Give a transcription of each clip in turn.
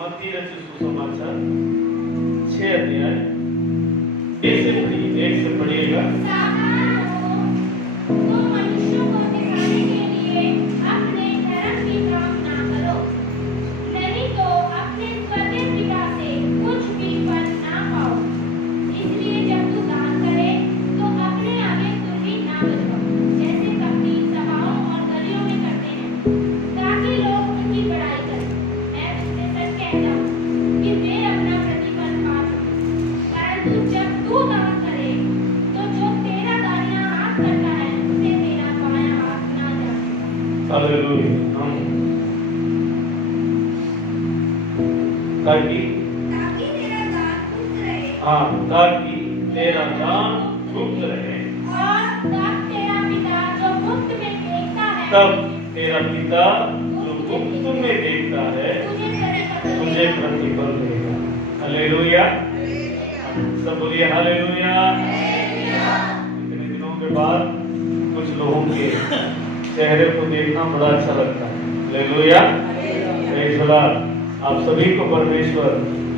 मत्ती रचित सुसमाचार 6 अध्याय 1 से पढ़िएगा। ताकि तेरा दान गुप्त रहे और तब तेरा पिता जो गुप्त में देखता है तुझे प्रतिफल देगा। हालेलुया, सब बोलिए हालेलुया। इतने दिनों के बाद कुछ लोगों के चेहरे को देखना बड़ा अच्छा लगता है। Hallelujah, praise the Lord. आप सभी को परमेश्वर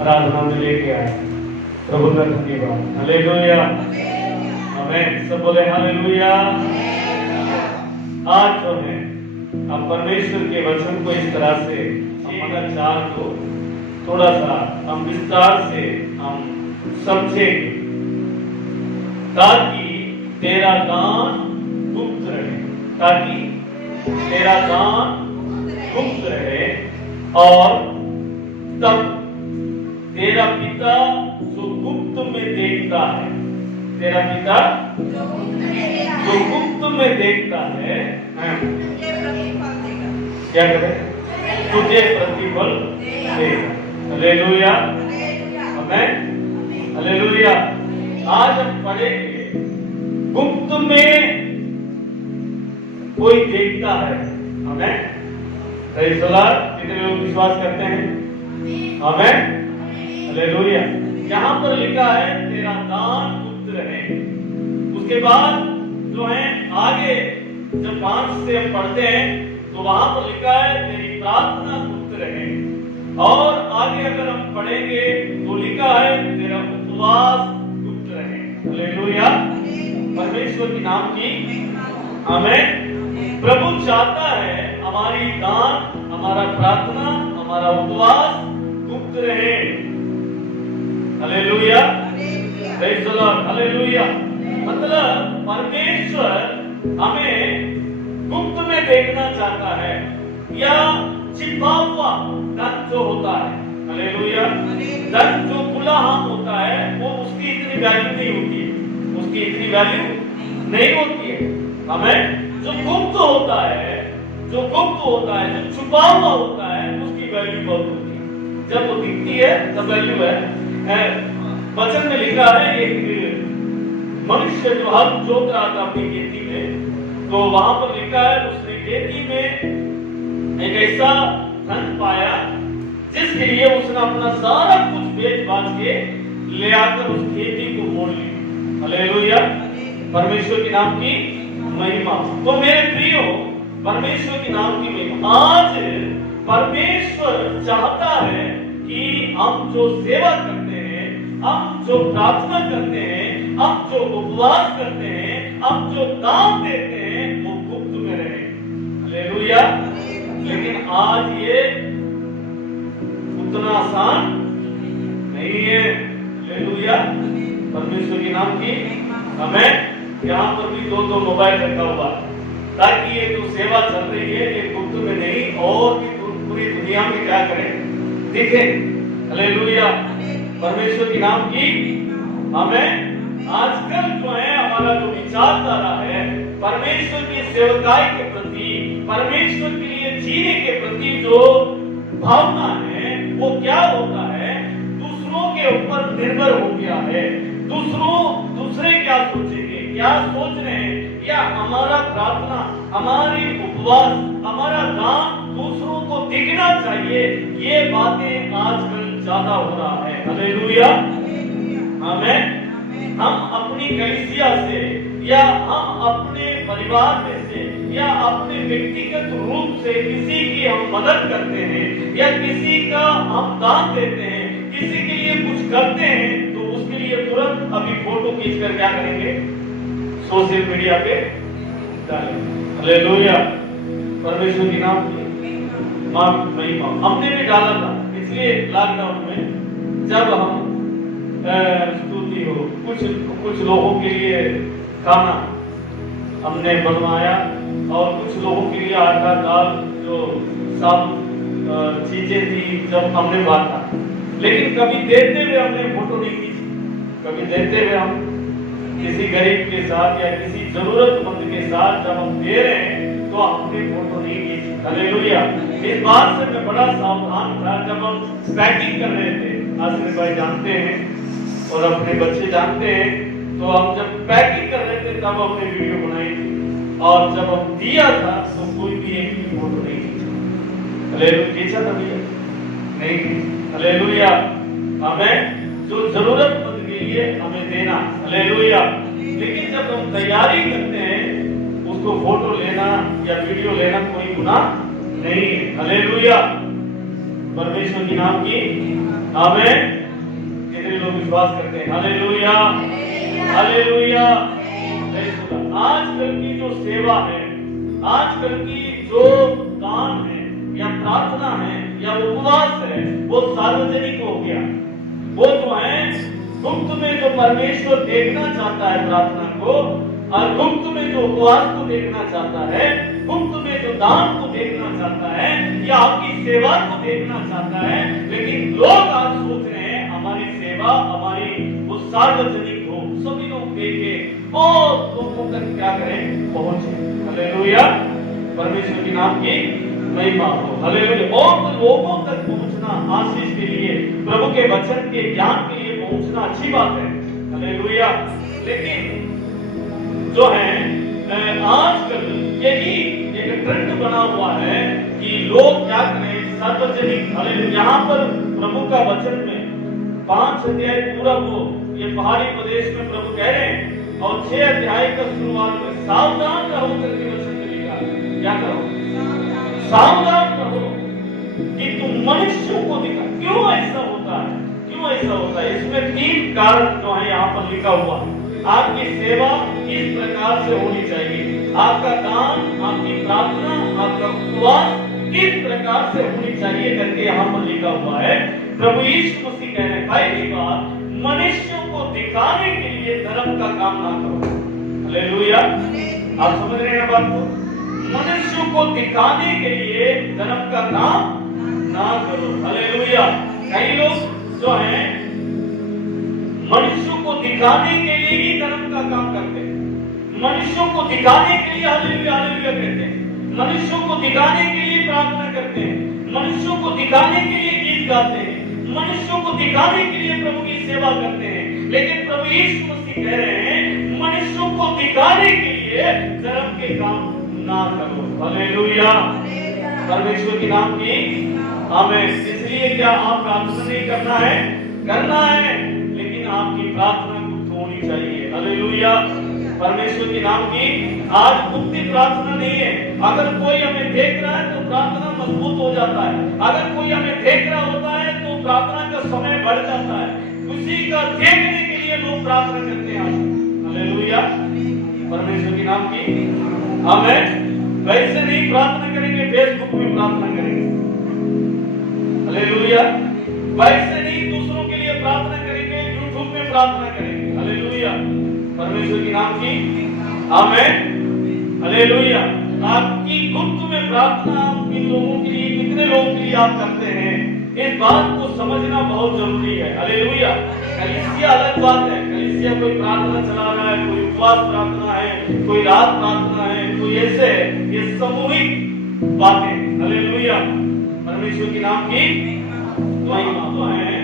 आराधना में लेके आए, प्रभु का धन्यवाद। हालेलुया, आमीन। सब बोले हालेलुया। आज जो है हम परमेश्वर के वचन को इस तरह से हमारा चार को थोड़ा सा हम विस्तार से हम समझेंगे ताकि तेरा दान गुप्त रहे, ताकि तेरा दान गुप्त रहे और तब तेरा पिता जो गुप्त में देखता है, तेरा पिता जो गुप्त में देखता है क्या करे? तुझे प्रतिफल देगा। हालेलुया, आमीन, हालेलुया। आज हम पढ़ेंगे गुप्त में कोई देखता है। आमीन, प्रेज़ द लॉर्ड। कितने लोग विश्वास करते हैं? आमीन, हालेलुया। यहाँ पर लिखा है तेरा दान गुप्त रहे। उसके बाद जो है आगे जब 5 से हम पढ़ते हैं तो वहां पर लिखा है तेरी प्रार्थना गुप्त रहे और आगे अगर हम पढ़ेंगे तो लिखा है तेरा उपवास गुप्त रहे। हालेलुया, परमेश्वर की नाम की आमीन। प्रभु चाहता है हमारी दान, हमारा प्रार्थना, हमारा उपवास गुप्त रहे। Hallelujah, praise the Lord. Hallelujah, मतलब परमेश्वर हमें गुप्त में देखना चाहता है या छिपा हुआ धन जो होता है। हालेलुया, धन जो खुला हाथ होता है वो उसकी इतनी वैल्यू नहीं होती है, उसकी इतनी वैल्यू नहीं होती है। हमें जो गुप्त होता है, जो गुप्त होता है, जो छुपा हुआ होता है उसकी वैल्यू बहुत होती है। जब वो दिखती है तब वैल्यू है। वचन में लिखा है एक मनुष्य जो हल जोत रहा था अपनी खेती में, तो वहां पर लिखा है उसने खेती में एक ऐसा धन पाया जिसके लिए उसने अपना सारा कुछ बेच बाच के ले आकर उस खेती को मोड़ ली। हालेलुया, परमेश्वर के नाम की महिमा। तो मेरे प्रियो, परमेश्वर के नाम की महिमा। आज परमेश्वर चाहता है कि हम जो सेवा करते हैं, हम जो प्रार्थना करते हैं, हम जो उपवास करते हैं, हम जो दान देते हैं वो गुप्त में रहे। हालेलुया, लेकिन आज ये उतना आसान नहीं है। हालेलुया, परमेश्वर के नाम की हमें यहाँ पर भी दो मोबाइल रखा हुआ ताकि ये जो सेवा चल रही है ये गुप्त में नहीं और भी पूरी दुनिया में क्या करें, दिखे। हालेलुया, परमेश्वर के नाम की हमें। आजकल जो है हमारा जो विचारधारा है परमेश्वर की सेवकाई के प्रति, परमेश्वर के लिए जीने के प्रति जो भावना है वो क्या होता है, दूसरों के ऊपर निर्भर हो गया है। दूसरे क्या सोचेंगे, क्या सोच रहे हैं, या हमारा प्रार्थना, हमारी उपवास, हमारा दान दूसरों को दिखना चाहिए, ये बातें आजकल ज्यादा हो रहा है। हालेलुया, आमीन। हम अपनी कलीसिया से या हम अपने परिवार में से या अपने व्यक्तिगत रूप से किसी की हम मदद करते हैं या किसी का हम दान देते हैं, किसी के लिए कुछ करते हैं, तो उसके लिए तुरंत अभी फोटो खींचकर क्या करेंगे, सोशल मीडिया पे डालेंगे। हालेलुया, परमेश्वर की नाम की महिमा। हमने भी डाला था, इसलिए लॉकडाउन में जब हम स्तुति हो कुछ लोगों के लिए खाना हमने बनवाया और कुछ लोगों के लिए आटा दाल जो सब चीजें थी जब हमने बांटा, लेकिन कभी देते हुए हमने फोटो नहीं खींची। कभी देते हुए हम किसी गरीब के साथ या किसी जरूरतमंद के साथ जब हम दे रहे हैं तो हमने फोटो नहीं खींची। हालेलुया, इस बात से मैं बड़ा सावधान था जब हम पैकिंग कर रहे थे। आसिफ भाई जानते हैं और अपने बच्चे जानते हैं, तो हम जब पैकिंग कर रहे थे तब हमने वीडियो बनाई थी, और जब हम दिया था तो कोई भी एक भी फोटो नहीं खींचा। हालेलुया, खींचा था भैया? नहीं। हालेलुया, हमें जो जरूरतमंद के लिए हमें देना। हालेलुया, लेकिन जब हम तैयारी करते हैं उसको फोटो लेना या वीडियो लेना कोई गुनाह नहीं है। हालेलुया, परमेश्वर की नाम की आमीन। कितने लोग विश्वास करते हैं? Hallelujah, hallelujah. आजकल की जो सेवा है, आजकल की जो दान है या प्रार्थना है या उपवास है, वो सार्वजनिक हो गया। वो जो है गुप्त में जो परमेश्वर देखना चाहता है प्रार्थना को, और गुप्त में जो उपवास को देखना चाहता है, गुप्त में जो दान को देखना चाहता है या आपकी सेवा को देखना चाहता है, लेकिन लोग आज सोच रहे हैं हमारी सेवा हमारी वो सार्वजनिक हो, सभी लोग देखे, बहुत लोगों तक क्या करें, पहुंचे। हालेलुया, परमेश्वर की नाम की महिमा हो। हालेलुया, बहुत लोगों तक पहुंचना आशीष के लिए, प्रभु के वचन के ज्ञान के लिए पहुंचना अच्छी बात है। हालेलुया, लेकिन जो है आजकल यही एक ट्रेंड बना हुआ है कि लोग क्या करें, सार्वजनिक। हालेलुया, यहाँ पर प्रभु का वचन में 5 अध्याय पूरा वो ये पहाड़ी प्रदेश में प्रभु कह रहे हैं, और 6 अध्याय का शुरुआत में सावधान रहो करके वचन में लिखा। क्या करो? सावधान रहो कि तुम मनुष्यों को दिखा। क्यों ऐसा होता है? क्यों ऐसा होता है? इसमें 3 कारण जो है यहाँ पर लिखा हुआ है। आपकी सेवा किस प्रकार से होनी चाहिए, आपका दान, आपकी प्रार्थना, आपका उपवास किस प्रकार से होनी चाहिए करके यहाँ पर लिखा हुआ है। प्रभु यीशु मसीह कह रहे हैं, पहली बात, मनुष्यों को दिखाने के लिए धर्म का काम ना करो। हालेलुया, आप समझ रहे हैं बात को? मनुष्यों को दिखाने के लिए धर्म का काम ना करो। हालेलुया, कई लोग जो हैं मनुष्यों को दिखाने के लिए ही धर्म का काम करते हैं, मनुष्यों को दिखाने के लिए हालेलुया हालेलुया कहते हैं, मनुष्यों को दिखाने के लिए प्रार्थना करते हैं, मनुष्यों को दिखाने के लिए गीत गाते हैं, मनुष्यों को दिखाने के लिए प्रभु की सेवा करते हैं। लेकिन प्रभु यीशु मसीह कह रहे हैं, मनुष्यों को दिखाने के लिए धर्म के काम ना करो। हालेलुया, परमेश्वर की नाम की आमीन। इसलिए क्या आप प्रार्थना नहीं करना है? करना है, लेकिन आपकी प्रार्थना गुप्त होनी चाहिए। हालेलुया, परमेश्वर की नाम की आज गुप्त प्रार्थना नहीं है। अगर कोई हमें देख रहा है तो प्रार्थना मजबूत हो जाता है, अगर कोई हमें देख रहा होता है तो प्रार्थना का समय बढ़ जाता है। उसी का देखने के लिए लोग प्रार्थना करते हैं। हालेलुया, परमेश्वर की नाम की आमीन। वैसे नहीं प्रार्थना करेंगे, फेसबुक में प्रार्थना करेंगे। हालेलुया, वैसे नहीं दूसरों के लिए प्रार्थना करेंगे, यूट्यूब में प्रार्थना करेंगे। हालेलुया, परमेश्वर की नाम की आमीन। हालेलुया, आपकी गुप्त में प्रार्थना किन लोगों के लिए, कितने लोगों के लिए आप करते हैं, इस बात को समझना बहुत जरूरी है। हालेलुया, कलीसिया अलग बात है। कलीसिया कोई प्रार्थना चला रहा है, कोई उपवास प्रार्थना है, कोई रात प्रार्थना है, कोई ऐसे, ये सामूहिक बातें। हालेलुया, परमेश्वर की नाम की महिमा है।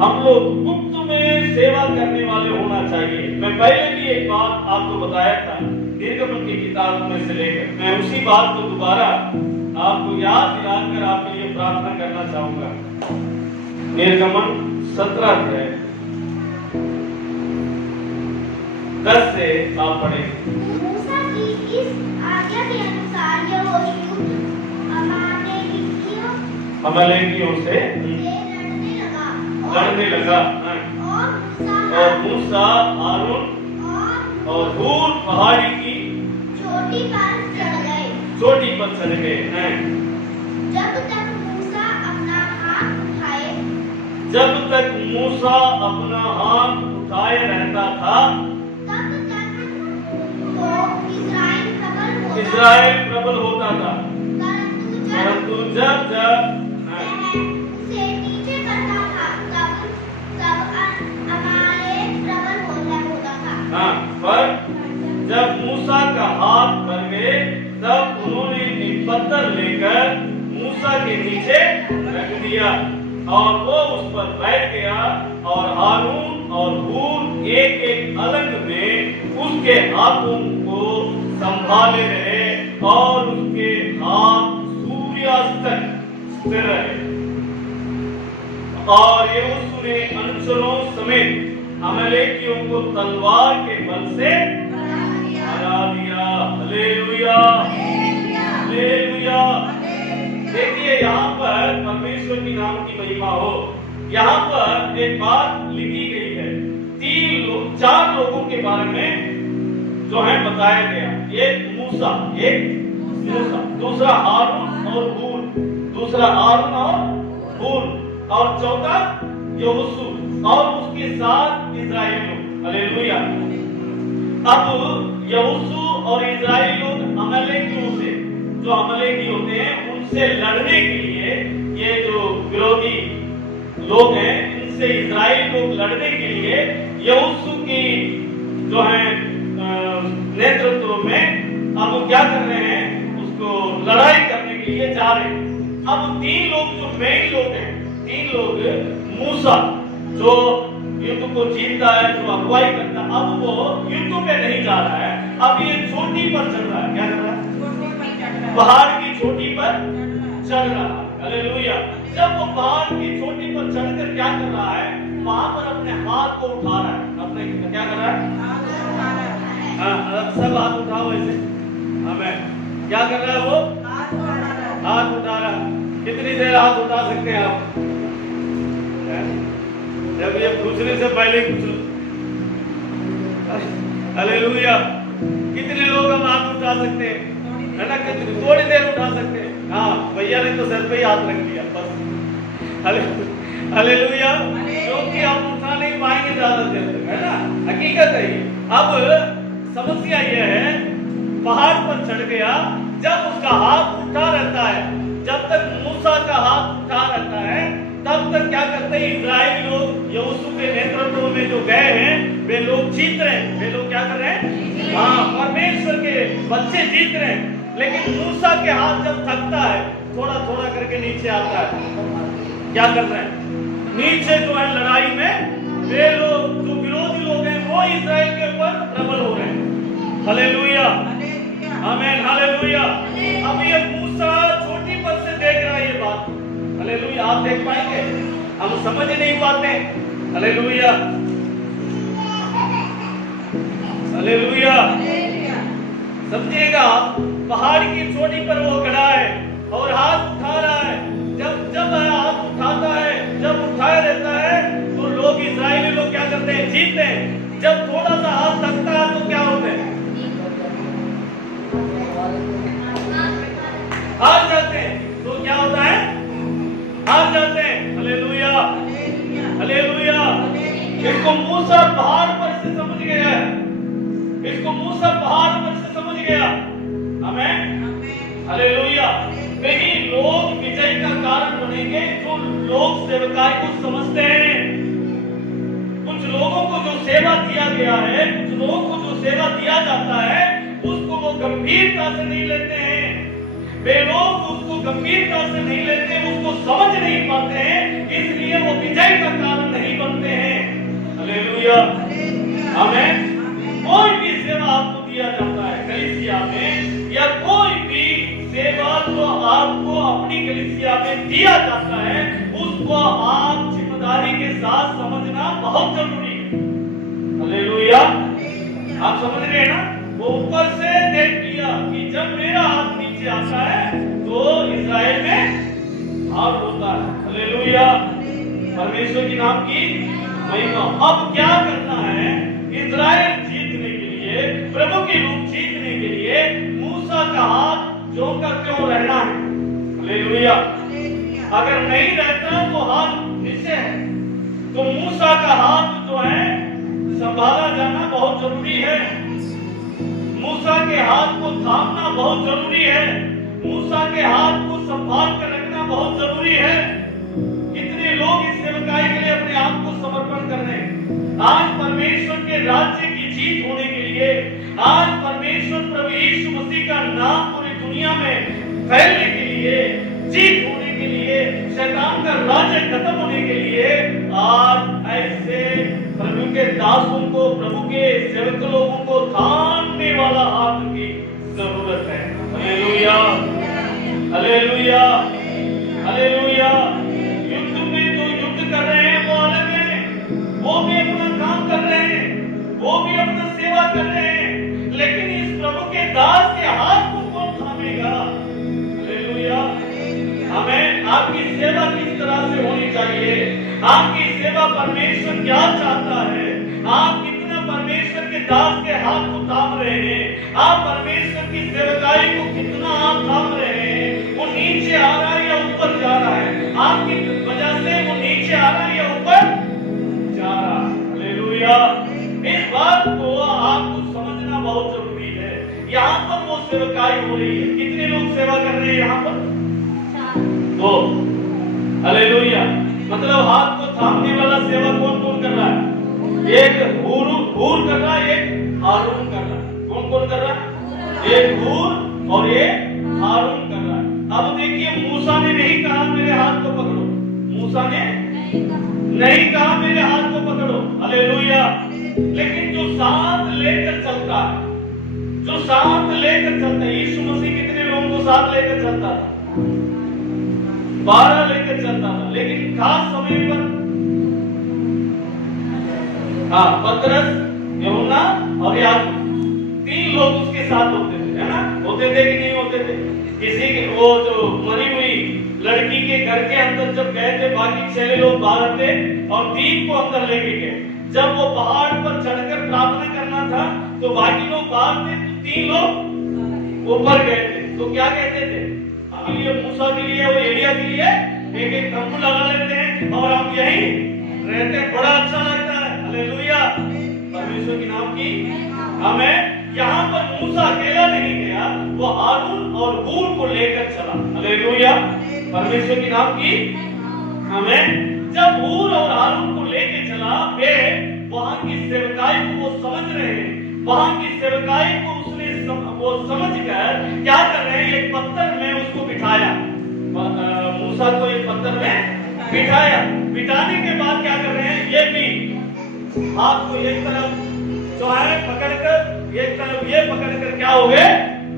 हम लोग गुप्त में सेवा करने वाले होना चाहिए। मैं पहले भी एक बात आपको बताया था निर्गमन की किताब में से लेकर, मैं उसी बात को दोबारा आपको याद दिलाकर आपके लिए प्रार्थना करना चाहूंगा। निर्गमन 17 अध्याय 10 से आप पढ़ेंगे। मूसा की इस आज्ञा के अनुसार यहोशू अमालेकियों अमालेकियों से लड़ने पढ़ने लगा। और मूसा हारून और हूर पहाड़ी की चोटी पर चढ़ गए हैं। जब तक मूसा अपना हाथ उठाए रहता था तब तक वो इस्राएल प्रबल होता था। परंतु जब उसे नीचे करता था तब अमालेक प्रबल होता था। पर जब मूसा का हाथ भर गए तब उन्होंने एक पत्थर लेकर मूसा के नीचे रख दिया और वो उस पर बैठ गया और हारून और हूर एक एक अलग में उसके हाथों को संभाले रहे और उसके हाथ सूर्यास्त तक स्थिर रहे। और यहोशू ने अनुचरों समेत अमालेकियों को तलवार के बल से हरा दिया। Hallelujah, hallelujah. देखिए यहाँ पर परमेश्वर की नाम की महिमा हो। यहाँ पर एक बात लिखी गई है, 4 लोगों के बारे में जो है बताया गया। एक मूसा, दूसरा हारून और हूर, और चौथा यहोशू और उसके साथ इस्राएली लोग। हालेलुया। अब यहोशू और इस्राएली लोग अमालेकियों से, जो अमालेकी होते हैं उनसे लड़ने के लिए, ये जो विरोधी लोग हैं इनसे इस्राएल लोग लड़ने के लिए यहोशू की जो है नेतृत्व में अब क्या कर रहे हैं, उसको लड़ाई करने के लिए जा रहे हैं। अब 3 लोग जो मेन लोग हैं, 3 लोग, मूसा जो युद्ध को जीतता है, जो अगुवाई करता है, अब वो युद्ध पे नहीं जा रहा है, अब ये चोटी पर चढ़ रहा है। क्या कर रहा है? पहाड़ की चोटी पर चढ़ रहा है। हालेलुया। जब वो पहाड़ की चोटी पर चढ़कर क्या कर रहा है, वहां पर अपने हाथ को उठा रहा है। अपने क्या कर रहा है? सब हाथ उठाओ ऐसे। हमें क्या कर रहा है? वो हाथ उठा रहा है। कितनी देर हाथ उठा सकते हैं आप? जब ये पूछने से पहले पूछ लो। हालेलुया। कितने लोग हम हाथ उठा सकते हैं, है ना? कितनी थोड़ी देर उठा सकते हैं। हाँ, भैया ने तो सर पे ही हाथ रख दिया बस। हालेलुया। क्योंकि हम उठा नहीं पाएंगे ज्यादा देर तक, है ना? हकीकत है ये। अब समस्या ये है, पहाड़ पर चढ़ गया, जब उसका हाथ उठा रहता है, जब तक मूसा का हाथ उठा रहता है तब तक क्या करते हैं इस्राएली लोग, यहोशू के नेतृत्व में जो गए हैं वे लोग जीत रहे हैं। वे लोग क्या कर रहे हैं? हाँ, परमेश्वर के बच्चे जीत रहे हैं। लेकिन मूसा के हाथ जब थकता है, थोड़ा थोड़ा करके नीचे आता है, क्या कर रहे हैं? नीचे जो है लड़ाई में वे लोग जो विरोधी लोग हैं वो इस्राएल के ऊपर प्रबल हो रहे हैं। हालेलुया, आमीन, हालेलुया। अब ये मूसा छोटी पर से देख रहा है ये बात। हालेलुया। आप देख पाएंगे? हम समझ नहीं पाते। Hallelujah, hallelujah. समझिएगा, पहाड़ की चोटी पर वो खड़ा है और हाथ उठा रहा है। जब हाथ उठाता है, जब उठाए रहता है तो लोग, इस्राएली लोग क्या करते हैं? जीतते हैं। जब थोड़ा सा हाथ थकता है तो क्या होता है? हार जाते हैं। तो क्या होता है? हार जाते हैं। Hallelujah, hallelujah. इसको मूसा पहाड़ पर से समझ गया है। इसको मूसा पहाड़ पर से समझ गया। आमीन, हालेलुया। वही लोग विजय का कारण बनेंगे जो लोग सेवकाई को समझते हैं। कुछ लोगों को जो सेवा दिया गया है, कुछ लोगों को जो सेवा दिया जाता है, उसको वो गंभीरता से नहीं लेते हैं। वे लोग उसको गंभीरता से नहीं लेते, उसको समझ नहीं पाते हैं, इसलिए वो विजय का कारण नहीं बनते हैं। हालेलुया, आमीन। कोई भी सेवा आपको दिया जाता है कलीसिया में, या कोई भी सेवा जो आपको अपनी कलीसिया में दिया जाता है, उसको आप जिम्मेदारी के साथ समझना बहुत जरूरी है। हालेलुया, आप समझ रहे हैं ना? वो ऊपर से देख लिया कि जब मेरा हाथ नीचे आता है तो इस्राएल में हार होता है। हालेलुया, परमेश्वर के नाम की महिमा। अब क्या करना है? इस्राएल जीतने के लिए, प्रभु के रूप जीतने के लिए मूसा का हाथ जोकर क्यों रहना है? हालेलुया। अगर नहीं रहता तो हाथ नीचे है, तो मूसा का हाथ जो है संभाला जाना बहुत जरूरी है। मूसा के हाथ को थामना बहुत जरूरी है। मूसा के हाथ को संभाल कर रखना बहुत जरूरी है। कितने लोग इस सेवकाई के लिए अपने आप को समर्पण कर रहे हैं। आज परमेश्वर के राज्य की जीत होने के लिए, आज परमेश्वर प्रभु यीशु मसीह का नाम पूरी दुनिया में फैलने के लिए, जीत होने के लिए, शैतान का राज्य खत्म होने के लिए आज ऐसे प्रभु के दासों को, प्रभु के सेवक लोगों को थामने वाला हाथ की जरूरत है। Hallelujah, hallelujah, hallelujah. युद्ध में जो युद्ध कर रहे हैं वो अलग है, वो भी अपना काम कर रहे हैं, वो भी अपना सेवा कर रहे हैं, लेकिन इस प्रभु के दास के हाथ को कौन थामेगा? हालेलुया। हमें आपकी सेवा किस तरह से होनी चाहिए? आपकी सेवा परमेश्वर क्या चाहता है? आप कितना परमेश्वर के दास के हाथ को थाम रहे हैं? आप परमेश्वर की सेवकाई को कितना आप थाम रहे हैं? वो नीचे आ रहा है या ऊपर जा रहा है? आपकी वजह से वो नीचे आ रहा है या ऊपर जा रहा है? हालेलुया। इस बात को आपको समझना बहुत जरूरी है। यहाँ पर वो सेवकाई हो रही है। कितने लोग सेवा कर रहे हैं यहाँ पर? दो। हालेलुया। मतलब हाथ को थामने वाला सेवा कौन कौन कर रहा है? एक हूर कर रहा है, एक हारून कर रहा है। कौन कौन कर रहा है? एक हूर और एक हारून कर रहा है। अब देखिए, मूसा ने नहीं कहा मेरे हाथ को पकड़ो। मूसा ने नहीं कहा मेरे हाथ को पकड़ो। हालेलुया। लेकिन जो साथ लेकर चलता है, जो साथ लेकर चलता है, यीशु मसीह कितने लोगों को साथ लेकर चलता था? 12 लेकर चलता था। लेकिन खास समय पर पतरस, यूहन्ना और याकूब, 3 लोग उसके साथ होते थे, है ना? होते थे कि नहीं होते थे? किसी के वो जो मरी हुई लड़की के घर के अंदर जब गए थे, बाकी 6 लोग बाहर थे और 3 को अंदर लेके गए। जब वो पहाड़ पर चढ़कर प्रार्थना करना था तो बाकी लोग बाहर थे, तो 3 लोग ऊपर गए थे। तो क्या कहते थे? ये मूसा के लिए, वो एलिया के लिए एक एक तंबू लगा लेते हैं और हम यहीं रहते हैं, बड़ा अच्छा लगता है। हालेलुया। परमेश्वर के नाम की हमें। यहाँ पर मूसा अकेला नहीं गया, वो हारून और हूर को लेकर चला। हालेलुया। परमेश्वर के नाम की हमें। जब हूर और हारून को लेकर चला, वे वहां की सेवकाई को वो समझ रहे हैं। वहां की सेवकाई को उसने वो समझ कर क्या कर रहे हैं? एक पत्थर में उसको बिठाया। मूसा को एक पत्थर में बिठाया। बिठाने के बाद क्या कर रहे हैं? ये भी हाथ को एक तरफ जो है पकड़कर, एक तरफ ये पकड़कर क्या हो गए?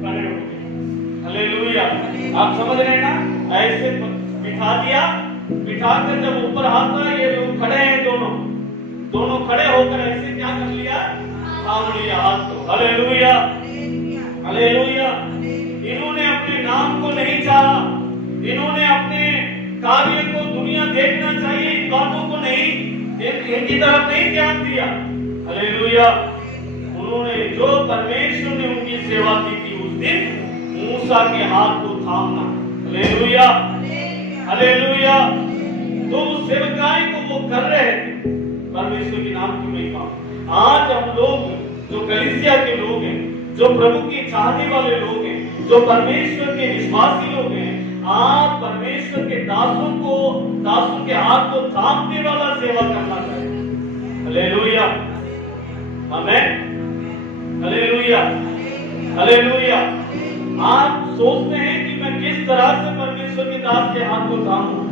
खड़े हो गए। हालेलुया। आप समझ रहे हैं ना? ऐसे बिठा दिया। बिठाकर जब ऊपर हाथ था, ये लोग खड़े हैं, दोनों खड़े होकर ऐसे क्या कर लिया? थाम लिया हाथ को। Hallelujah, hallelujah. इन्होंने अपने नाम को नहीं चाहा, इन्होंने अपने कार्य को, दुनिया देखना चाहिए, इन बातों को नहीं, इनकी तरफ नहीं ध्यान दिया। हालेलुया। उन्होंने, जो परमेश्वर ने उनकी सेवा की थी उस दिन, मूसा के हाथ को थामना। Hallelujah, hallelujah. तो उस सेवकाई को वो कर रहे थे। परमेश्वर के नाम की महिमा। आज हम लोग जो कलीसिया के लोग हैं, जो प्रभु की चाहने वाले लोग हैं, जो परमेश्वर के विश्वासी लोग हैं, आप परमेश्वर के दासों के हाथ को थामने वाला सेवा करना चाहिए। हालेलुया, आमेन, हालेलुया, हालेलुया। आप सोचते हैं कि मैं किस तरह से परमेश्वर के दास के हाथ को थामूं,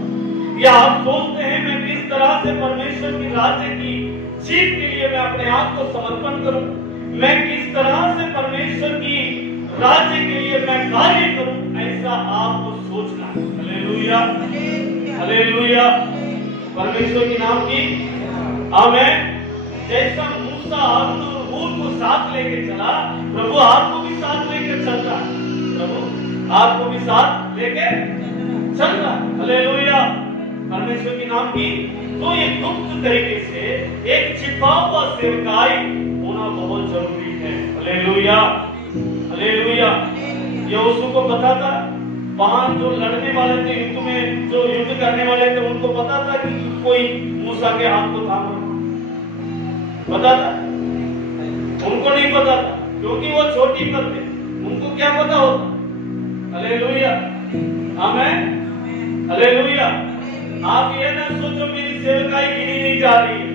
या आप सोचते हैं मैं किस तरह से परमेश्वर की राज्य की जीत के लिए मैं अपने आप को समर्पण करूं, मैं किस तरह से परमेश्वर की राज्य के लिए मैं कार्य करूं, ऐसा आपको सोचना है। Hallelujah, hallelujah. परमेश्वर के नाम की आमेन। जैसा मूसा हारून और हूर को साथ लेके चला, प्रभु आपको भी साथ लेकर चल रहा है। प्रभु आपको भी साथ लेके चल रहा है। हालेलुया। परमेश्वर के नाम की, तो ये गुप्त तरीके से एक छिपा हुआ सेवकाई होना बहुत जरूरी है। Hallelujah, hallelujah. यहोशू को पता था, वहां जो लड़ने वाले थे, युद्ध में जो युद्ध करने वाले थे, उनको पता था कि कोई मूसा के हाथ को थाम रहा, पता था? उनको नहीं पता था, क्योंकि वो छोटी पर थे। उनको क्या पता होता? हालेलुया, आमीन, हालेलुया। आप ये ना सोचो मेरी सेवकाई गिनी नहीं जा रही है।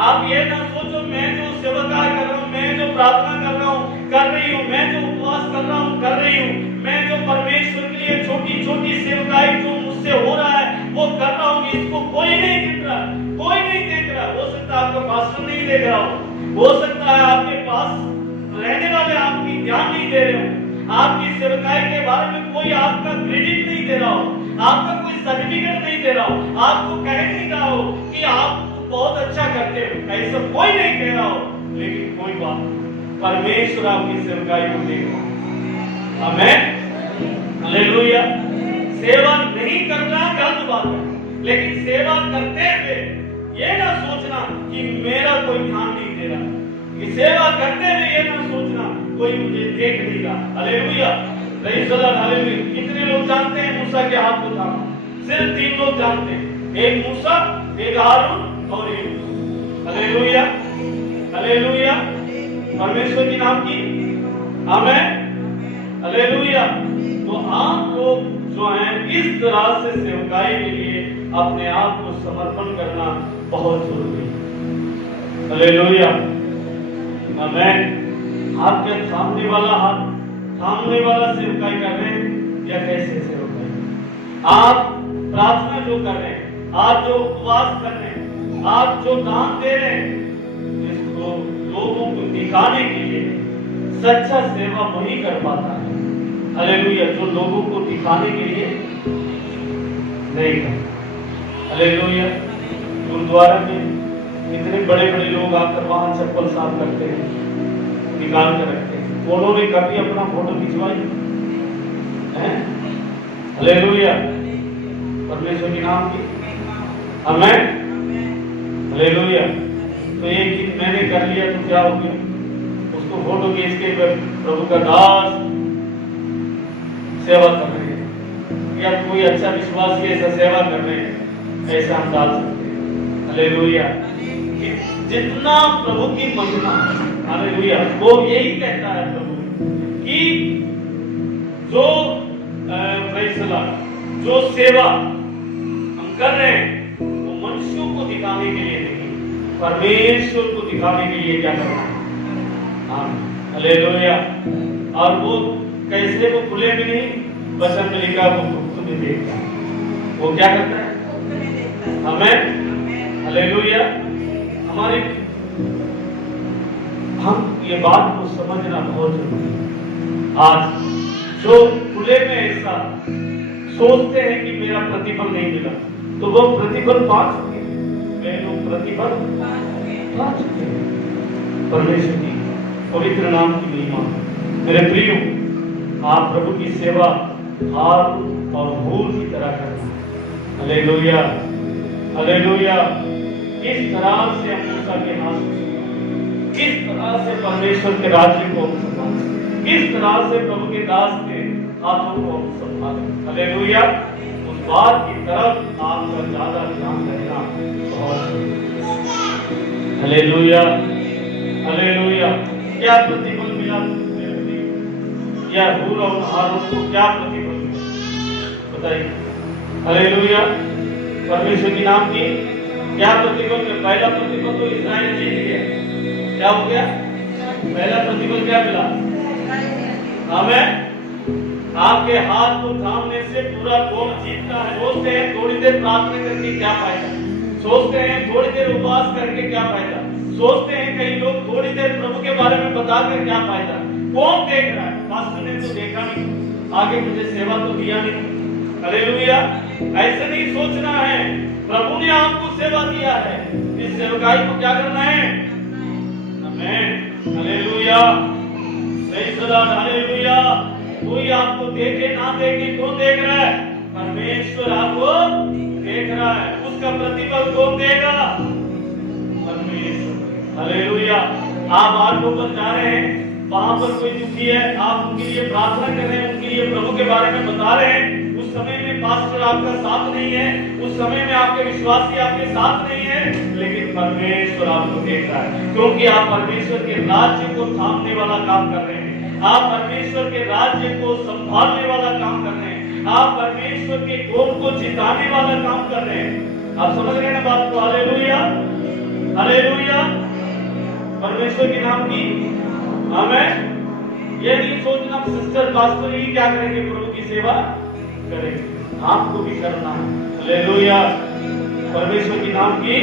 आप ये ना सोचो मैं जो सेवकाई कर रहा हूँ, मैं जो प्रार्थना कर रहा हूँ, कर रही हूँ, मैं जो उपवास कर रहा हूँ, कर रही हूँ, मैं जो परमेश्वर के लिए छोटी छोटी सेवकाई जो मुझसे हो रहा है वो कर रहा हूँ, इसको कोई नहीं दिख रहा, कोई नहीं देख रहा। हो सकता है आपका पास्टर नहीं देख रहा हो सकता है आपके पास रहने वाले आपकी ध्यान नहीं दे रहे हो, आपकी सेवकाई के बारे में कोई आपका क्रेडिट नहीं दे रहा हो, आपका कोई सर्टिफिकेट नहीं दे रहा हो, आपको कह नहीं रहा हो कि आप बहुत अच्छा करते हो, ऐसा कोई नहीं कह रहा हो। लेकिन कोई बात, परमेश्वर आपकी सेवकाई को देख रहा है। आमीन, हालेलुया। सेवा नहीं करना गलत बात है, लेकिन सेवा करते हुए ये ना सोचना कि मेरा कोई ध्यान नहीं दे रहा, कि सेवा करते हुए ये ना सोचना कोई मुझे देख नहीं रहा। Hallelujah, praise the Lord, hallelujah. कितने लोग जानते हैं मूसा के हाथ को थामा? सिर्फ 3 लोग जानते हैं, एक मूसा, एक हारून और एक। हालेलुया, हालेलुया, परमेश्वर के नाम की, आमीन, हालेलुया। तो आप लोग जो हैं इस तरह से सेवकाई के लिए अपने आप को समर्पण करना बहुत जरूरी है। हालेलुया, आमीन। आपके सामने वाला सेवकाई कर रहे हैं या कैसे सेवकाई? आप प्रार्थना जो कर रहे हैं, आप जो उपवास कर रहे हैं, आप जो दान दे रहे हैं, इसको लोगों को दिखाने के लिए सच्चा सेवा वही कर पाता है। हालेलुया, जो लोगों को दिखाने के लिए नहीं करता। हालेलुया। गुरुद्वारा में इतने बड़े बड़े लोग आकर वहां चप्पल साफ करते हैं, निकाल कर रखते हैं, उन्होंने कभी अपना फोटो खिंचवाई है? हालेलुया, परमेश्वर के नाम की, आमीन, हालेलुया। तो एक दिन मैंने कर लिया तो क्या हो गया? उसको फोटो खींच के प्रभु का दास सेवा कर रहे हैं, या कोई अच्छा विश्वासी ऐसा सेवा कर रहे हैं, ऐसा हम डाल सकते हैं। हालेलुया, जितना प्रभु की महिमा, हालेलुया, वो यही कहता है प्रभु कि जो फैसला, जो सेवा हम कर रहे हैं वो मनुष्यों को दिखाने के लिए नहीं, परमेश्वर को दिखाने के लिए क्या करना है। हालेलुया। और वो कैसे? वो खुले में नहीं, वचन में लिखा वो गुप्त में देखता है। वो क्या करता है? आमीन, हालेलुया। हमारे हम ये बात को समझना बहुत जरूरी है। आज जो खुले में ऐसा सोचते हैं कि मेरा प्रतिफल नहीं मिला, तो वो प्रतिफल पा चुके हैं। वे लोग प्रतिफल पा चुके हैं। परमेश्वर की पवित्र नाम की महिमा। मेरे प्रियो, आप प्रभु की सेवा हारून और हूर की तरह करना। Hallelujah, hallelujah. इस तरह से हम मूसा के हाथ, किस तरह से परमेश्वर के राज्य को हम संभालें, किस तरह से प्रभु के दास के हाथों को हम संभालें। हालेलुया। उस बात की तरफ आपका ज्यादा ध्यान रहना बहुत जरूरी है। Hallelujah, hallelujah. क्या प्रतिफल मिला? या हूर और हारून को क्या प्रतिफल मिला? बताइए। हालेलुया, परमेश्वर के नाम की क्या प्रतिफल मिला? पहला प्रतिफल तो इस्राएल जीत गया। क्या हो गया? पहला प्रतिफल क्या मिला? आमीन। आपके हाथ को थामने से पूरा कौम जीतता है। सोचते हैं थोड़ी देर प्रार्थना करके क्या फायदा, सोचते हैं थोड़ी देर उपवास करके क्या फायदा, सोचते हैं कई लोग थोड़ी देर प्रभु के बारे में बताकर क्या फायदा। कौन देख रहा है? पास्टर ने तो देखा नहीं, आगे मुझे सेवा तो दिया नहीं। हालेलुया। ऐसे नहीं सोचना है, प्रभु ने आपको सेवा दिया है, इस सेवकाई को क्या करना है? आमीन, hallelujah, praise the Lord, hallelujah. कोई आपको देखे ना देखे, कौन देख रहा है? परमेश्वर आपको देख रहा है, उसका प्रतिफल कौन देगा? परमेश्वर। हालेलुया। आप आठों पर जा रहे हैं, वहां पर कोई दुखी है, आप उनके लिए प्रार्थना कर रहे हैं, उनके लिए प्रभु के बारे में बता रहे हैं, उस समय में पास्टर आपका साथ नहीं है, उस समय में आपके विश्वासी आपके साथ नहीं है, लेकिन परमेश्वर आपको देख रहा है, क्योंकि आप परमेश्वर के राज्य को थामने वाला काम कर रहे हैं, आप परमेश्वर के राज्य को संभालने वाला काम कर रहे हैं, आप परमेश्वर के गोल को जिताने वाला काम कर रहे हैं। आप समझ रहे हैं ना बात को? Hallelujah, hallelujah. परमेश्वर के नाम की आमेन। ये नहीं सोचना सिस्टर पास्टर ही क्या करेंगे, प्रभु की सेवा करेंगे, आपको भी करना है। हालेलुया, परमेश्वर के नाम की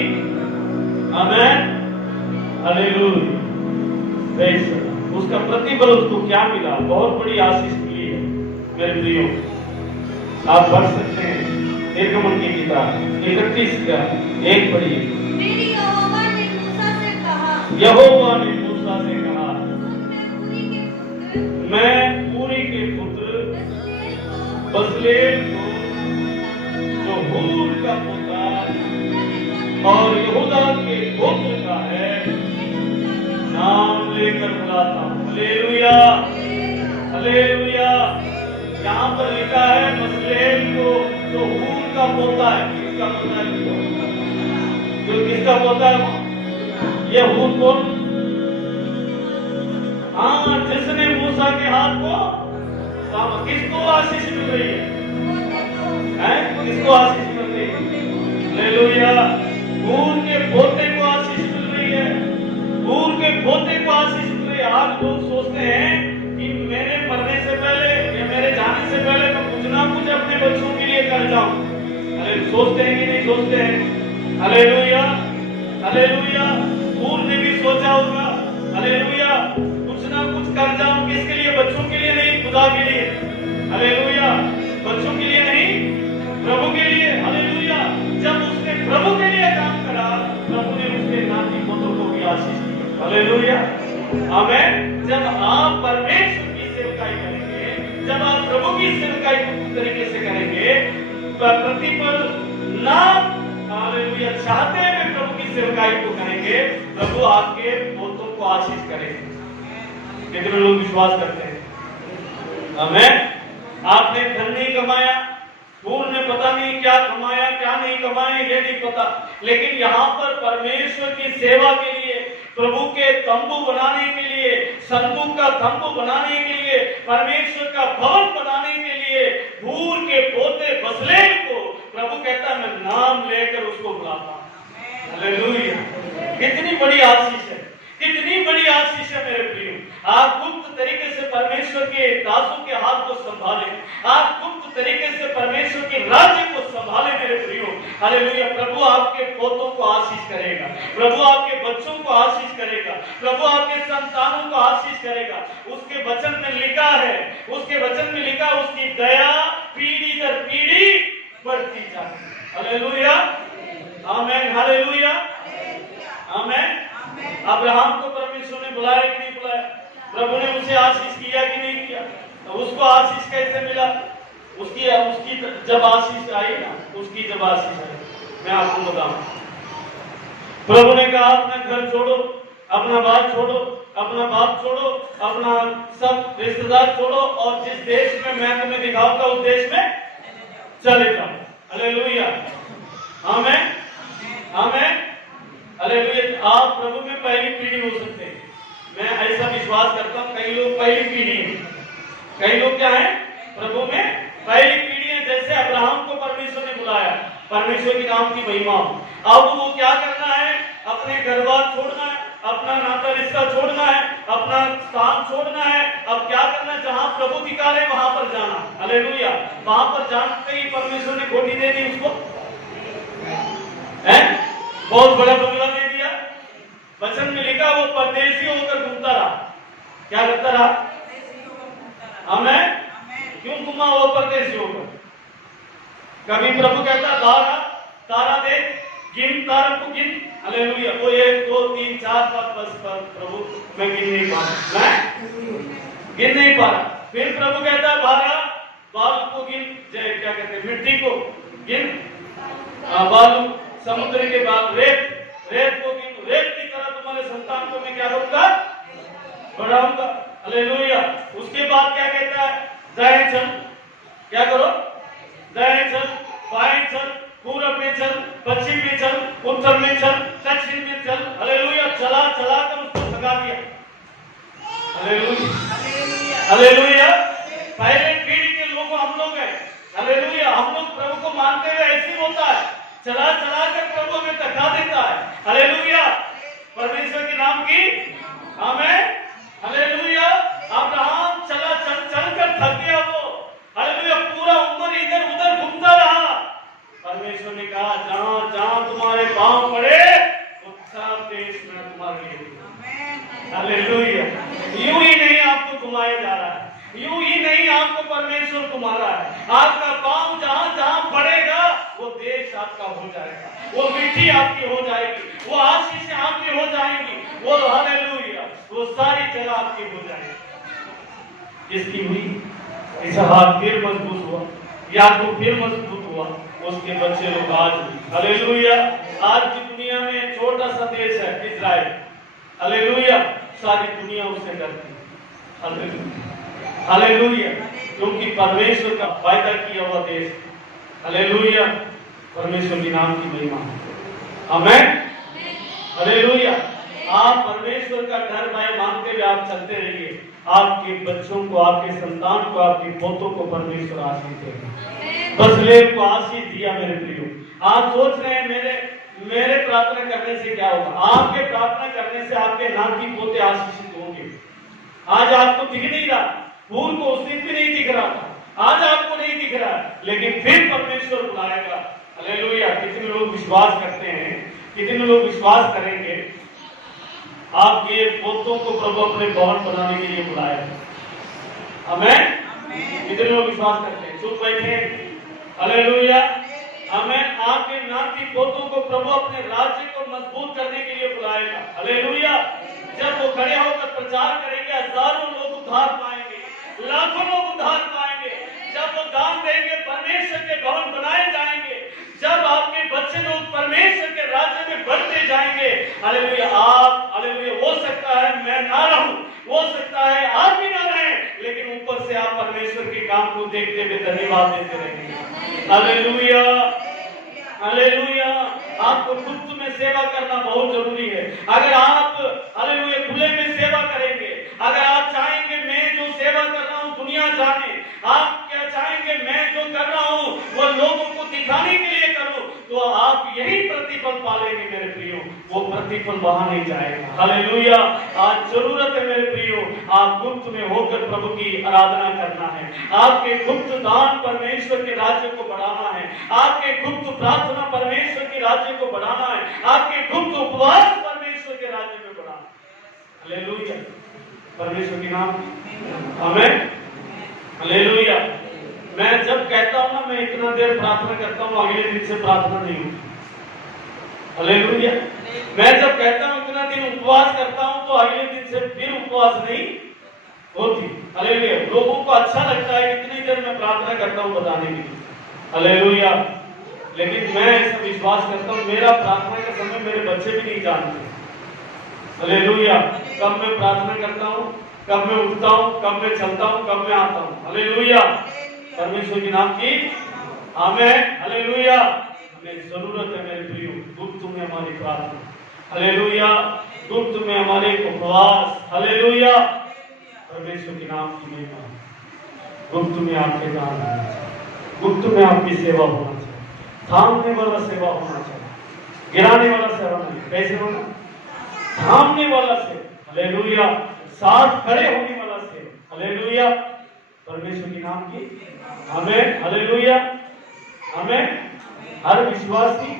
आमेन, हालेलुया। उसका प्रतिफल उसको क्या मिला? बहुत बड़ी आशीष मिली है मेरे प्रियो। आप पढ़ सकते हैं निर्गमन की किताब 31 का 1 पढ़िए। यहोवा ने मूसा से कहा, मैं पूरी के पुत्र बसलेल को, जो हूर का पोता और यहूदा के गोत्र का है, नाम लेकर बुलाता हूं। Hallelujah, hallelujah. यहाँ पर लिखा है बसलेल को, जो हूर का पोता है। किसका पोता है? जो किसका पोता है? ये हूर कौन? हाँ, जिसने मूसा के हाथ को थामा। किसको आशीष मिल रही है? किसको आशीष मिल रही है? हालेलुया। हूर के पोते को आशीष मिल रही है, हूर के पोते को आशीष मिल रही है। आज लोग सोचते हैं कि मेरे मरने से पहले या मेरे जाने से पहले मैं कुछ ना कुछ अपने बच्चों के लिए कर जाऊं। अरे सोचते हैं कि नहीं सोचते हैं? Hallelujah, hallelujah. हूर ने भी सोचा होगा, हालेलुया, कुछ ना कुछ कर जाऊं। किसके लिए? बच्चों के लिए नहीं, खुदा के लिए। हालेलुया, बच्चों के लिए नहीं, प्रभु के लिए। हालेलुया। जब उसने प्रभु के लिए काम करा, प्रभु ने उसके नाती पोतों को भी आशीष दी। हालेलुया, आमेन। जब आप परमेश्वर की सेवकाई करेंगे, जब आप प्रभु की सेवकाई पूरी तरीके से करेंगे, प्रतिफल ना हालेलुया चाहते हुए प्रभु की सेवकाई को करेंगे, प्रभु आपके पोतों को आशीष करेंगे। कितने लोग विश्वास करते हैं? आमेन। आपने धन नहीं कमाया, हूर ने पता नहीं क्या कमाया क्या नहीं कमाया, ये नहीं पता, लेकिन यहाँ पर परमेश्वर की सेवा के लिए, प्रभु के तंबू बनाने के लिए, संदूक का तंबू बनाने के लिए, परमेश्वर का भवन बनाने के लिए हूर के पोते बसलेल को प्रभु कहता है मैं नाम लेकर उसको बुलाता हूं। हालेलुया। कितनी बड़ी आशीष है, कितनी बड़ी आशीष है मेरे प्रियो। आप गुप्त तरीके से परमेश्वर के दासों के हाथ को संभालें, आप गुप्त तरीके से परमेश्वर के राज्य को संभालें मेरे प्रियो। हालेलुया। प्रभु आपके पोतों को आशीष करेगा, प्रभु आपके बच्चों को आशीष करेगा, प्रभु आपके संतानों को आशीष करेगा। उसके वचन में लिखा है, उसके वचन में लिखा, उसकी दया पीढ़ी दर पीढ़ी बढ़ती जाती। हालेलुया, आमेन, हालेलुया, आमेन। अब्राहम को परमेश्वर ने बुलाया कि नहीं बुलाया? प्रभु ने उसे आशीष किया कि नहीं किया? तो उसको आशीष कैसे मिला? उसकी उसकी जब आशीष आई ना, उसकी जब आशीष आई, मैं आपको बताऊं, प्रभु ने कहा अपना घर छोड़ो, अपना बात छोड़ो, अपना बाप छोड़ो, अपना सब रिश्तेदार छोड़ो, और जिस देश में मैं तुम्हें दिखाऊंगा उस देश में चले जाओ। हालेलुया, आमेन, आमेन, हालेलुया। आप प्रभु में पहली पीढ़ी हो सकते हैं। मैं ऐसा विश्वास करता हूं कई लोग पहली पीढ़ी हैं, कई लोग क्या हैं? प्रभु में पहली पीढ़ी है। जैसे अब्राहम को परमेश्वर ने बुलाया, परमेश्वर के नाम की महिमा। अब वो क्या करना है? अपने घर बार छोड़ना है, अपना नाता रिश्ता छोड़ना है, अपना स्थान छोड़ना है। अब क्या करना? जहां प्रभु दिखाए वहां पर जाना। हालेलुया। वहां पर जानते ही परमेश्वर ने खोटी दे दी उसको, है? बहुत बड़ा बंगला दे दिया। वचन में लिखा वो परदेशी होकर घूमता रहा। क्या करता रहा? हमें क्यों घुमा वो परदेशी होकर? कभी प्रभु कहता तारा तारा दे, गिन तारा को गिन। हालेलुया। वो 1 2 3 4 5 बस प्रभु मैं गिन नहीं पा रहा, मैं गिन नहीं पा रहा। फिर प्रभु कहता बारह बाल को गिन, क्या कहते हैं, मिट्टी को गिन। बालू समुद्र के बाद रेत रेत को रेत की तरह तुम्हारे संतान को मैं क्या करूंगा, बढ़ाऊंगा। हालेलुया। उसके बाद क्या कहता है, दाएं चल, क्या करो, दाएं चल, बाएं चल, पूरब में चल, पश्चिम में चल, उत्तर में चल, दक्षिण में चल। हालेलुया। चला चला कर उसको थका दिया। Hallelujah hallelujah. पहले पीढ़ी के लोग हम लोग हैं। हालेलुया। हम लोग प्रभु को मानते हुए ऐसे ही होता है, चला चला कर प्रभु हमें थका देता है। हालेलुया। परमेश्वर के नाम की आमीन। हालेलुया। अब्राहम चला चल चल कर थक गया वो। हालेलुया। पूरा उम्र इधर उधर घूमता रहा। परमेश्वर ने कहा जहां जहां तुम्हारे पांव पड़े वो सब देश में तुम्हारे लिए। हालेलुया। यूं ही नहीं आपको घुमाया जा रहा है, यूं ही नहीं आपको परमेश्वर घुमा रहा है। आपका पांव जहां जहां पड़ेगा वो देश आपका हो जाएगा, वो मिट्टी आपकी हो जाएगी, वो आशीष आपकी हो जाएगी, वो हालेलुया वो सारी जगह आपकी हो जाएगी। जिसकी हुई इसहाक फिर मजबूत हुआ, याकूब फिर मजबूत हुआ, उसके बच्चे लोग आज। हालेलुया। आज की दुनिया में छोटा सा देश है इजराइल। हालेलुया। सारी दुनिया उसे डरती है। Hallelujah hallelujah. क्योंकि परमेश्वर का वायदा किया हुआ देश। हालेलुया। परमेश्वर के नाम की महिमा। आमीन। हालेलुया। आप परमेश्वर का डर भय मानते हुए आप चलते रहिए, आपके बच्चों को, आपके संतान को, आपके पोतों को परमेश्वर आशीष देगा। बसलेव को आशीष दिया। मेरे प्रियो, आप सोच रहे हैं मेरे प्रार्थना करने से क्या होगा? आपके प्रार्थना करने से आपके नाती पोते आशीषित होंगे। आज आपको दिख नहीं रहा, पूर्व को उस दिन भी नहीं दिख रहा था, आज आपको नहीं दिख रहा, लेकिन फिर परमेश्वर बुलाएगा। हालेलुया। कितने लोग विश्वास करते हैं, कितने लोग विश्वास करेंगे आपके पोतों को प्रभु अपने भवन बनाने के लिए बुलाएगा? आमीन। कितने लोग विश्वास करते हैं? चुप बैठे। हालेलुया। आमीन। आपके नाती पोतों को प्रभु अपने राज्य को मजबूत करने के लिए बुलाएगा। हालेलुया। जब वो खड़े होकर प्रचार करेंगे, हजारों लोग उद्धार पाएंगे, लाखों लोग उद्धार पाएंगे। जब वो दान देंगे, परमेश्वर के भवन बनाए जाएंगे। जब आपके बच्चे लोग परमेश्वर के राज्य में बढ़ते जाएंगे। हालेलुया। आप हालेलुया। हो सकता है मैं ना रहूं, हो सकता है आप भी ना रहें, लेकिन ऊपर से आप परमेश्वर के काम को देखते हुए धन्यवाद देते रहेंगे। Hallelujah hallelujah. आपको गुप्त में सेवा करना बहुत जरूरी है। अगर आप हालेलुया खुले में सेवा करेंगे, अगर आप चाहेंगे मैं जो सेवा कर रहा हूं दुनिया जाने, आप क्या चाहेंगे मैं जो कर रहा हूं वो लोगों को दिखाने के लिए करूं, तो आप यही प्रतिफल पालेंगे मेरे प्रियो। वो प्रतिफल वहां नहीं जाएगा। हालेलुया। आज जरूरत है मेरे प्रियो, आप गुप्त में होकर प्रभु की आराधना करना है। आपके गुप्त दान परमेश्वर के राज्य को बढ़ाना है, आपके गुप्त प्रार्थना परमेश्वर के राज्य को बढ़ाना है, आपके गुप्त उपवास परमेश्वर के राज्य में बढ़ाना। हालेलुया। परमेश्वर के नाम। आमीन। हालेलुया। मैं जब कहता हूं ना मैं इतना देर प्रार्थना करता हूं, अगले दिन से प्रार्थना नहीं होती। हालेलुया। मैं जब कहता हूं इतना दिन उपवास करता हूं, तो अगले दिन से फिर उपवास नहीं होती। हालेलुया। लोगों को अच्छा लगता है कितनी देर मैं प्रार्थना करता हूं बताने के लिए। हालेलुया। लेकिन मैं ऐसा विश्वास करता हूं मेरा प्रार्थना का समय मेरे बच्चे भी नहीं जानते। हालेलुया। कब मैं प्रार्थना करता हूं, कब मैं उठता हूं, कब मैं चलता हूं, कब मैं आता हूं। हालेलुया। परमेश्वर के नाम की आमीन। हालेलुया। हमें जरूरत है मेरे प्रियो गुप्त में हमारी प्रार्थना। हालेलुया। गुप्त में हमारे उपवास। हालेलुया। परमेश्वर के नाम की महिमा। गुप्त में आपके दान होना चाहिए, गुप्त में आपकी सेवा होना चाहिए, थामने वाला सेवा होना चाहिए, गिराने वाला सेवा नहीं। कैसे होना? थामने वाला सेवा। हालेलुया। साथ खड़े होने वाला सेवा। हालेलुया। परमेश्वर के नाम की आमीन। हालेलुया। आमीन। हर विश्वासी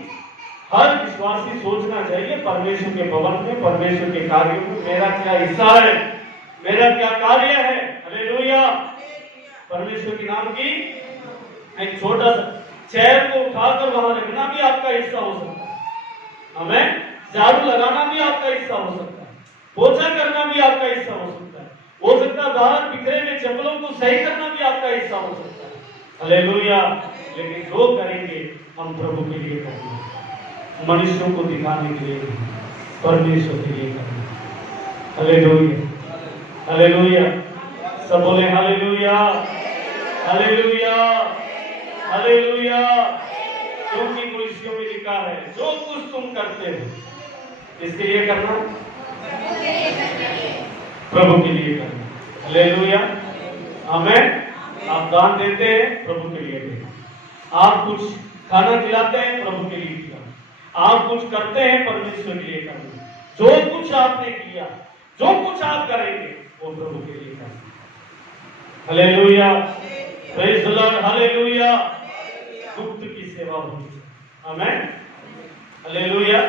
सोचना चाहिए परमेश्वर के भवन में, परमेश्वर के कार्यों में मेरा क्या हिस्सा है, मेरा क्या कार्य है। हालेलुया। परमेश्वर के नाम की। एक छोटा सा चेयर को उठाकर वहां रखना भी आपका हिस्सा हो सकता है। हमें झाड़ू लगाना भी आपका हिस्सा हो सकता है, पोछा करना भी आपका हिस्सा हो सकता है, हो सकता है बाहर बिखरे हुए चप्पलों को सही करना भी आपका हिस्सा हो सकता है। हालेलुया। लेकिन जो करेंगे हम प्रभु के लिए करेंगे, मनुष्यों को दिखाने के लिए नहीं, परमेश्वर के लिए करेंगे। Hallelujah, hallelujah. सब बोले हालेलुया, हालेलुया, हालेलुया। क्योंकि कुरिशियों में लिखा है, जो कुछ तुम करते हो किसके लिए करना? प्रभु के लिए करना। हालेलुया, आमेन। आप दान देते हैं, प्रभु के लिए देना। आप कुछ खाना खिलाते हैं, प्रभु के लिए खिलाना। आप कुछ करते हैं, परमेश्वर के लिए करना। जो कुछ आपने किया, जो कुछ आप करेंगे, वो प्रभु के लिए करना। Hallelujah, praise the Lord, hallelujah. गुप्त की सेवा होगी, आमेन, हालेलुया।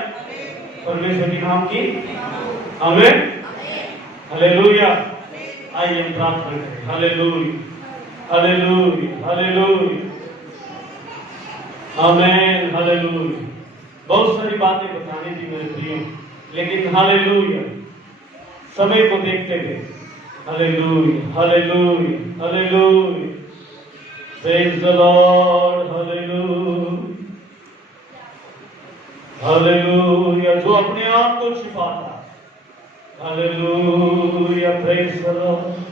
परमेश्वर के नाम की आमेन, हालेलुया। आइए हम प्रार्थना करें। हालेलुया, हालेलुया, हालेलुया, आमेन, हालेलुया। बहुत सारी बातें बतानी थी मेरे प्रियो, लेकिन हालेलुया, समय को देखते हुए hallelujah, hallelujah, hallelujah, praise the Lord, hallelujah, hallelujah. जो अपने आप को छिपाता, hallelujah, praise the Lord.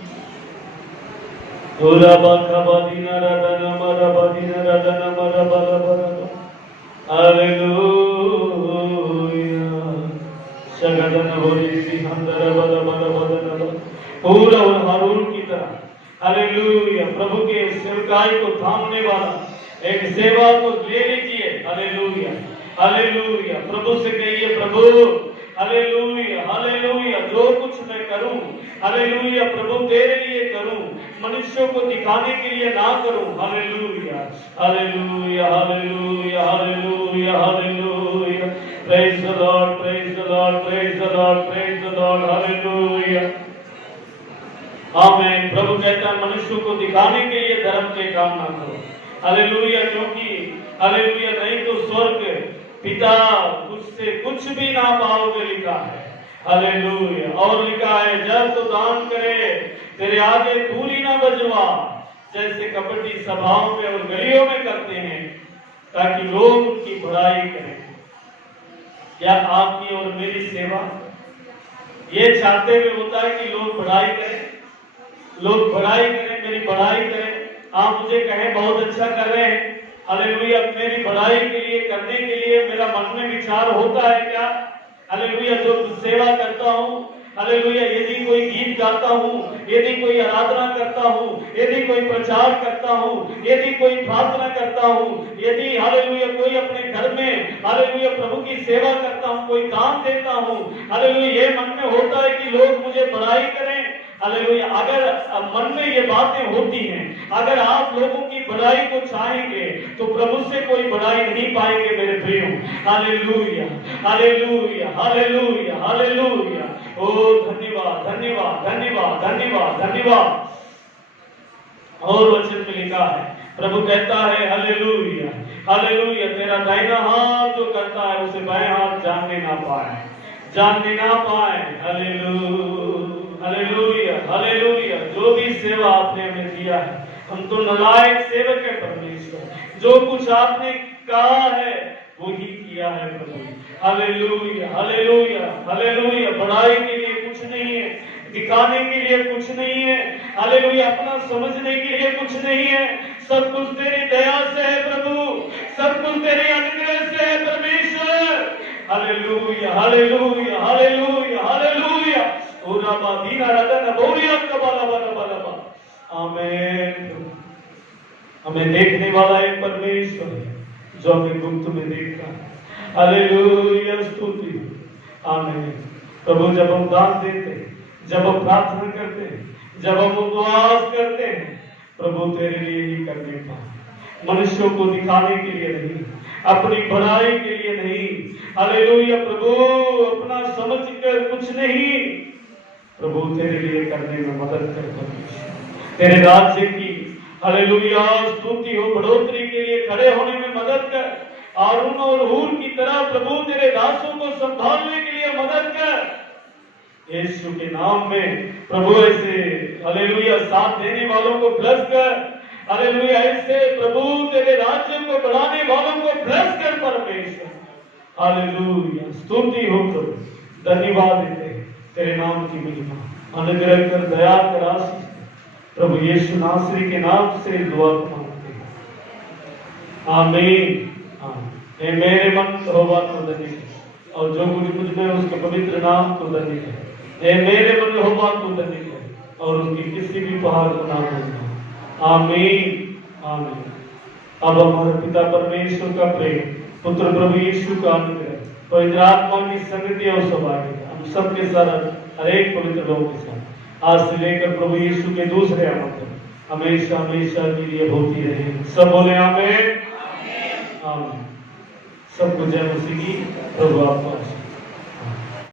Hallelujah, शगदन होली सिंहंदर बल बल बदन पूरा और हारून की तरह, हालेलुया, प्रभु के सेवकाई को थामने वाला एक सेवा को ले लीजिए। Hallelujah, hallelujah. प्रभु से कहिए, प्रभु, हालेलुया, हालेलुया, जो कुछ मैं करूं, हालेलुया, प्रभु तेरे लिए करूं, मनुष्यों को दिखाने के लिए ना करूं। Hallelujah, hallelujah, hallelujah, hallelujah, hallelujah. Praise the Lord, praise the Lord, praise the Lord, praise the Lord, hallelujah, amen. प्रभु कहता है, मनुष्यों को दिखाने के लिए धर्म के काम ना करो। हालेलुया, क्योंकि हालेलुया, नहीं तो स्वर्ग पिता तुझसे कुछ भी ना पाओगे, लिखा है। हालेलुया, और लिखा है, जब तो दान करे तेरे आगे धूली ना बजवा, जैसे कपटी सभाओं में और गलियों में करते हैं, ताकि लोग उनकी बुराई करें। क्या आपकी और मेरी सेवा ये चाहते हुए होता है कि लोग बढ़ाई करें, लोग बढ़ाई करें, मेरी बढ़ाई करें, आप मुझे कहें बहुत अच्छा कर रहे हैं, हालेलुया। मेरी बढ़ाई के लिए, करने के लिए मेरा मन में विचार होता है क्या? हालेलुया, जो सेवा करता हूँ, हालेलुया, यदि कोई गीत गाता हूँ, यदि कोई आराधना करता हूँ, यदि कोई प्रचार करता हूँ, यदि कोई प्रार्थना करता हूँ, यदि हालेलुया कोई अपने घर में हालेलुया प्रभु की सेवा करता हूँ, कोई दान देता हूँ, हालेलुया, ये मन में होता है कि लोग मुझे बड़ाई करें। हालेलुया, अगर मन में ये बातें होती हैं, अगर आप लोगों की बढ़ाई को चाहेंगे, तो प्रभु से कोई बढ़ाई नहीं पाएंगे मेरे प्रियो। Hallelujah, hallelujah, hallelujah, hallelujah. ओ धन्यवाद, धन्यवाद, धन्यवाद, धन्यवाद, धन्यवाद। और वचन में लिखा है, प्रभु कहता है, हालेलुया, हालेलुया, तेरा दाहिना हाथ जो करता है उसे बाएं हाथ जानने ना पाए, जानने ना पाए। Hallelujah, hallelujah, hallelujah. जो भी सेवा आपने हमें दिया है, हम तो नालायक सेवक है परमेश्वर, जो कुछ आपने कहा है वो ही किया है प्रभु। Hallelujah, hallelujah, hallelujah. बढ़ाई के लिए कुछ नहीं है, दिखाने के लिए कुछ नहीं है, हालेलुया, अपना समझने के लिए कुछ नहीं है, सब कुछ तेरी दया से है प्रभु, सब कुछ तेरे अनुग्रह से है परमेश्वर। Hallelujah, hallelujah, hallelujah, hallelujah. Amen. हमें देखने वाला एक परमेश्वर है जो हमें गुप्त में देखता है। हालेलुया, स्तुति, आमेन। प्रभु, जब हम दान देते हैं, जब हम प्रार्थना करते हैं, जब हम उपवास करते हैं, प्रभु तेरे लिए ही करने पाए, मनुष्यों को दिखाने के लिए नहीं, अपनी भलाई के लिए नहीं। हालेलुया, प्रभु, अपना समझ कर कुछ नहीं, प्रभु तेरे लिए करने में मदद कर परमेश्वर, तेरे राज्य की हालेलुया स्तुति हो, बढ़ोतरी के लिए खड़े होने में मदद कर। हारून और हूर की तरह प्रभु तेरे दासों को संभालने के लिए मदद कर। यीशु के नाम में प्रभु ऐसे हालेलुया साथ देने वालों को ब्लेस कर। हालेलुया। इससे प्रभु तेरे राज्य को बढ़ाने वालों को ब्लेस कर परमेश्वर। हालेलुया, स्तुति हो प्रभु, धन्यवाद देते हैं तेरे नाम की महिमा, अनुग्रह कर, दया कर, आशीष प्रभु यीशु नासरी के नाम से दुआ मांगते हैं, आमीन। हे मेरे मन यहोवा को धन्य कर, और जो कुछ मुझ में उसके पवित्र नाम को धन्य कर। हे मेरे मन यहोवा को धन्य कर, और उसकी किसी भी पहाड़ को ना भूलना, आमीन आमीन। अब हमारे पिता परमेश्वर का प्रेम, पुत्र प्रभु यीशु का अनुग्रह, पवित्र आत्मा की संगति और सौभाग्य हम सबके साथ हर एक पवित्र लोगों के साथ आज से लेकर प्रभु यीशु के दूसरे आगमन तक हमेशा हमेशा के लिए होती रहे। सब बोले आमीन आमीन। सबको जय मसीह की। प्रभु आपको आशीष।